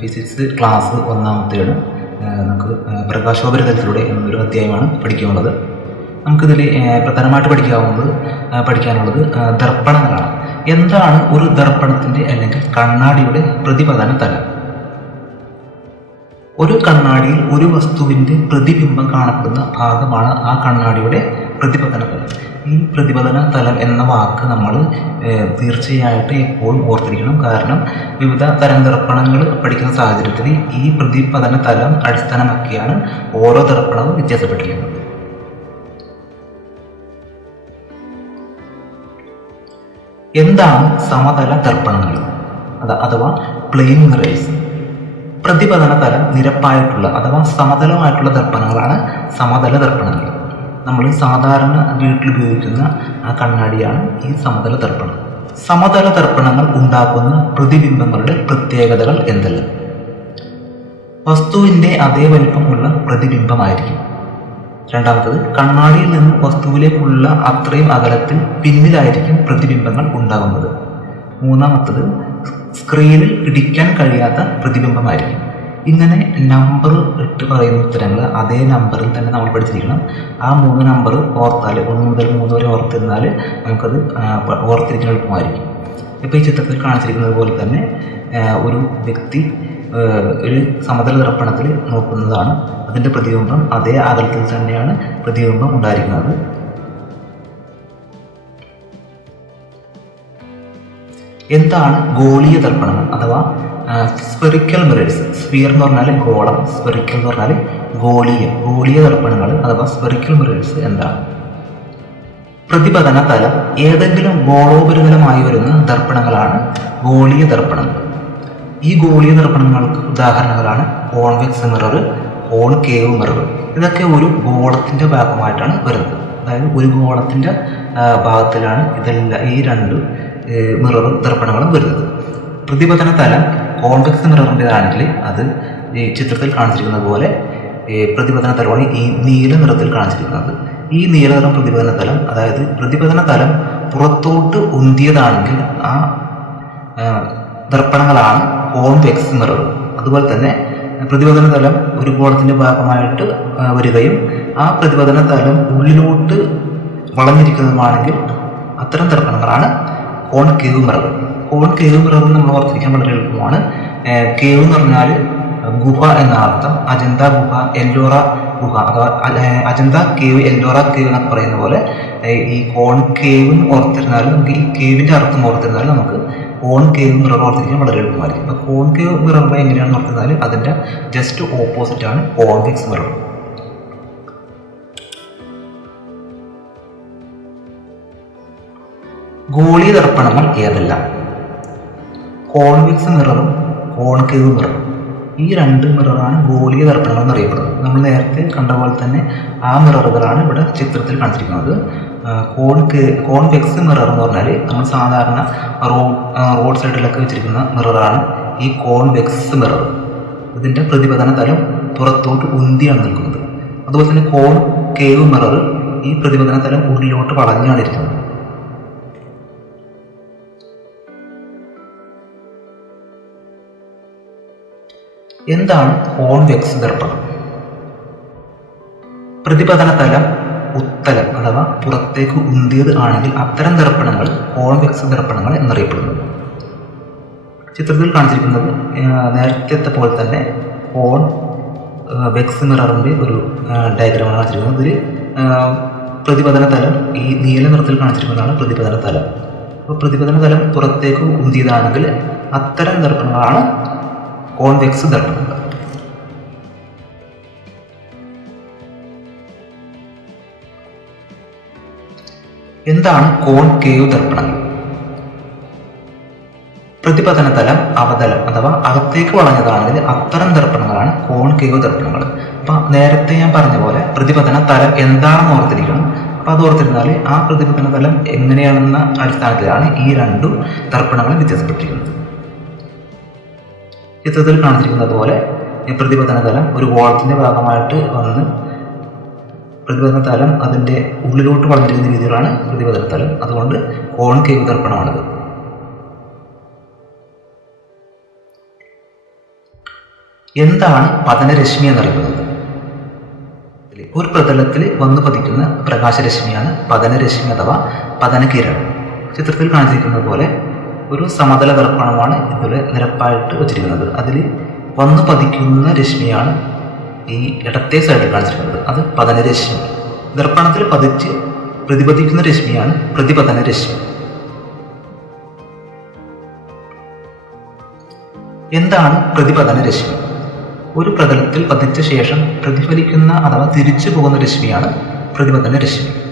Physics class ഒന്നാമത്തെയാണ്. നമുക്ക് പ്രകാശോപരിതലത്തിലൂടെ എന്നൊരു അധ്യായമാണ് പഠിക്കാനുള്ളത്. നമുക്കിതിൽ പ്രധാനമായിട്ട് പഠിക്കാനുള്ളത് ദർപ്പണങ്ങളാണ്. എന്താണ് ഒരു ദർപ്പണത്തിൻ്റെ അല്ലെങ്കിൽ കണ്ണാടിയുടെ പ്രതിപതന തലം? ഒരു കണ്ണാടിയിൽ ഒരു വസ്തുവിൻ്റെ പ്രതിബിംബം കാണപ്പെടുന്ന ഭാഗമാണ് ആ കണ്ണാടിയുടെ പ്രതിപതന തലം. ഈ പ്രതിപതന തലം എന്ന വാക്ക് നമ്മൾ തീർച്ചയായിട്ടും എപ്പോഴും ഓർത്തിരിക്കണം. കാരണം വിവിധ തരം ദർപ്പണങ്ങൾ പഠിക്കുന്ന സാഹചര്യത്തിൽ ഈ പ്രതിപതന തലം അടിസ്ഥാനമാക്കിയാണ് ഓരോ ദർപ്പണവും വ്യത്യാസപ്പെട്ടിരിക്കുന്നത്. എന്താണ് സമതല ദർപ്പണങ്ങൾ അഥവാ പ്ലെയിൻ മിറേഴ്സ്? പ്രതിപതന തലം നിരപ്പായിട്ടുള്ള അഥവാ സമതലമായിട്ടുള്ള ദർപ്പണങ്ങളാണ് സമതല ദർപ്പണങ്ങൾ. നമ്മൾ സാധാരണ വീട്ടിൽ ഉപയോഗിക്കുന്ന ആ കണ്ണാടിയാണ് ഈ സമതല ദർപ്പണം. സമതല ദർപ്പണങ്ങൾ ഉണ്ടാക്കുന്ന പ്രതിബിംബങ്ങളുടെ പ്രത്യേകതകൾ എന്തെല്ലാം? വസ്തുവിൻ്റെ അതേ വലിപ്പമുള്ള പ്രതിബിംബമായിരിക്കും. രണ്ടാമത്തത്, കണ്ണാടിയിൽ നിന്ന് വസ്തുവിലേക്കുള്ള അത്രയും അകലത്തിൽ പിന്നിലായിരിക്കും പ്രതിബിംബങ്ങൾ ഉണ്ടാകുന്നത്. മൂന്നാമത്തത്, സ്ക്രീനിൽ ഇടിക്കാൻ കഴിയാത്ത പ്രതിബിംബമായിരിക്കും. ഇങ്ങനെ നമ്പർ ഇട്ട് പറയുന്ന ഉത്തരങ്ങൾ അതേ നമ്പറിൽ തന്നെ നമ്മൾ പഠിച്ചിരിക്കണം. ആ 3 നമ്പർ ഓർത്താൽ 1 മുതൽ 3 വരെ ഓർത്തിരുന്നാൽ നമുക്കത് ഓർത്തിരിക്കാൻ എളുപ്പമായിരിക്കും. ഇപ്പോൾ ഈ ചിത്രത്തിൽ കാണിച്ചിരിക്കുന്നത് പോലെ തന്നെ ഒരു വ്യക്തി ഒരു സമതല ദർപ്പണത്തിൽ നോക്കുന്നതാണ്. അതിൻ്റെ പ്രതിബിംബം അതേ അകലത്തിൽ തന്നെയാണ് പ്രതിബിംബം ഉണ്ടായിരിക്കുന്നത്. എന്താണ് ഗോളീയ ദർപ്പണങ്ങൾ അഥവാ സ്ഫെറിക്കൽ മിറേഴ്സ്? സ്ഫിയർ എന്ന് പറഞ്ഞാൽ ഗോളം, സ്ഫെറിക്കൽ എന്ന് പറഞ്ഞാൽ ഗോളീയ ദർപ്പണങ്ങൾ അഥവാ സ്ഫെറിക്കൽ മിറേഴ്സ് എന്താണ്? പ്രതിപതന തലം ഏതെങ്കിലും ഗോളോപരിതലമായി വരുന്ന ദർപ്പണങ്ങളാണ് ഗോളീയ ദർപ്പണങ്ങൾ. ഈ ഗോളീയ ദർപ്പണങ്ങൾക്ക് ഉദാഹരണങ്ങളാണ് കോൺവെക്സ് മിറർ, കോൺകേവ് മിറർ. ഇതൊക്കെ ഒരു ഗോളത്തിൻ്റെ ഭാഗമായിട്ടാണ് വരുന്നത്. അതായത് ഒരു ഗോളത്തിൻ്റെ ഭാഗത്തിലാണ് ഈ 2 മിറർ ദർപ്പണങ്ങളും വരുന്നത്. പ്രതിപതന തലം കോൺവെക്സ് മിററിൻ്റെതാണെങ്കിൽ അത് ഈ ചിത്രത്തിൽ കാണിച്ചിരിക്കുന്നത് പോലെ പ്രതിപതന തലമാണ് ഈ നീല നിറത്തിൽ കാണിച്ചിരിക്കുന്നത്. ഈ നീല നിറം പ്രതിപതന തലം, അതായത് പ്രതിപതന തലം പുറത്തോട്ട് ഉന്തിയതാണെങ്കിൽ ആ ദർപ്പണങ്ങളാണ് കോൺവെക്സ് മിറർ. അതുപോലെ തന്നെ പ്രതിപതന തലം ഒരു ഗോളത്തിൻ്റെ ഭാഗമായിട്ട് വരികയും ആ പ്രതിപതന തലം ഉള്ളിലോട്ട് വളഞ്ഞിരിക്കുന്നതുമാണെങ്കിൽ അത്തരം ദർപ്പണങ്ങളാണ് കോൺകേവ് മിറർ. കോൺകേവ് മിറർ നമ്മൾ ഓർത്തിരിക്കാൻ വളരെ എളുപ്പമാണ്. കേവ് എന്ന് പറഞ്ഞാൽ ഗുഹ എന്ന അർത്ഥം. അജന്ത ഗുഹ, എല്ലോറ ഗുഹ അഥവാ അജന്ത കേവ്, എല്ലോറ കേവ് എന്നൊക്കെ പറയുന്ന പോലെ ഈ കോൺകേവ് ഓർത്തിരുന്നാലും നമുക്ക് ഈ കേവിൻ്റെ അർത്ഥം ഓർത്തിരുന്നാലും നമുക്ക് കോൺകേവ് മിറർ ഓർത്തിരിക്കാൻ വളരെ എളുപ്പമായിരിക്കും. അപ്പോൾ കോൺകേവ് മിറർ എങ്ങനെയാണെന്ന് ഓർത്തിരുന്നാൽ അതിൻ്റെ ജസ്റ്റ് ഓപ്പോസിറ്റ് ആണ് കോൺവെക്സ് മിറർ. ഗോളീയ ദർപ്പണങ്ങൾ ഏതെല്ലാം? കോൺവെക്സ് മിററും കോൺകേവ് മിററും. ഈ 2 മിററാണ് ഗോളീയ ദർപ്പണങ്ങൾ എന്നറിയപ്പെടുന്നത്. നമ്മൾ നേരത്തെ കണ്ട പോലെ തന്നെ ആ മിററുകളാണ് ഇവിടെ ചിത്രത്തിൽ കാണിച്ചിരിക്കുന്നത്. കോൺവെക്സ് മിറർ എന്ന് പറഞ്ഞാൽ നമ്മൾ സാധാരണ റോഡ് സൈഡിലൊക്കെ വെച്ചിരിക്കുന്ന മിററാണ് ഈ കോൺവെക്സ് മിറർ. ഇതിൻ്റെ പ്രതിപതന തലം പുറത്തോട്ട് ഉന്തിയാണ് നിൽക്കുന്നത്. അതുപോലെ തന്നെ കോൺകേവ് മിറർ ഈ പ്രതിപതന തലം ഉള്ളിലോട്ട് വളഞ്ഞാണ് ഇരിക്കുന്നത്. എന്താണ് കോൺവെക്സ് ദർപ്പണം? പ്രതിപതന തലം ഉത്തലം അഥവാ പുറത്തേക്ക് ഉന്തിയത് ആണെങ്കിൽ അത്തരം ദർപ്പണങ്ങൾ കോൺവെക്സ് ദർപ്പണങ്ങൾ എന്നറിയപ്പെടുന്നു. ചിത്രത്തിൽ കാണിച്ചിരിക്കുന്നത് നേരത്തെ പോലെ തന്നെ കോൺവെക്സ് മിററിൻ്റെ ഒരു ഡയഗ്രമാണ് കാണിച്ചിരിക്കുന്നത്. ഇതിൽ പ്രതിപതന തലം ഈ നീല നിറത്തിൽ കാണിച്ചിരിക്കുന്നതാണ് പ്രതിപതന തലം. അപ്പോൾ പ്രതിപതന തലം പുറത്തേക്ക് ഉന്തിയതാണെങ്കിൽ അത്തരം ദർപ്പണങ്ങളാണ് കോൺവെക്സ് ദർപ്പണങ്ങൾ. എന്താണ് കോൺകേവ് ദർപ്പണങ്ങൾ? പ്രതിപതന തലം അവതലം അഥവാ അകത്തേക്ക് വളഞ്ഞതാണെങ്കിൽ അത്തരം ദർപ്പണങ്ങളാണ് കോൺകേവ് ദർപ്പണങ്ങൾ. അപ്പം നേരത്തെ ഞാൻ പറഞ്ഞ പോലെ പ്രതിപതന തലം എന്താണെന്ന് ഓർത്തിരിക്കണം. അപ്പം അത് ഓർത്തിരുന്നാൽ ആ പ്രതിപതന തലം എങ്ങനെയാണെന്ന അടിസ്ഥാനത്തിലാണ് ഈ 2 ദർപ്പണങ്ങളും വ്യത്യാസപ്പെട്ടിരിക്കുന്നത്. ചിത്രത്തിൽ കാണിച്ചിരിക്കുന്നത് പോലെ പ്രതിപതന തലം ഒരു ഗോളത്തിൻ്റെ ഭാഗമായിട്ട് വന്ന് പ്രതിപതന തലം അതിൻ്റെ ഉള്ളിലോട്ട് വളഞ്ഞിരിക്കുന്ന രീതിയിലാണ് പ്രതിപതന തലം. അതുകൊണ്ട് കോൺകേവ് ദർപ്പണമാണിത്. എന്താണ് പതനരശ്മി എന്നറിയപ്പെടുന്നത്? ഒരു പ്രതലത്തിൽ വന്നു പതിക്കുന്ന പ്രകാശരശ്മിയാണ് പതനരശ്മി അഥവാ പതനകിരണം. ചിത്രത്തിൽ കാണിച്ചിരിക്കുന്നത് പോലെ ഒരു സമതല ദർപ്പണമാണ് ഇതിൽ നിരപ്പായിട്ട് വെച്ചിരിക്കുന്നത്. അതിൽ വന്നു പതിക്കുന്ന രശ്മിയാണ് ഈ ഇടത്തെ സൈഡിൽ കാണിച്ചിരിക്കുന്നത്. അത് പതനരശ്മി. ദർപ്പണത്തിൽ പതിച്ച് പ്രതിപതിക്കുന്ന രശ്മിയാണ് പ്രതിപതന രശ്മി. എന്താണ് പ്രതിപതന രശ്മി? ഒരു പ്രതലത്തിൽ പതിച്ച ശേഷം പ്രതിഫലിക്കുന്ന അഥവാ തിരിച്ചു പോകുന്ന രശ്മിയാണ് പ്രതിപതന രശ്മി.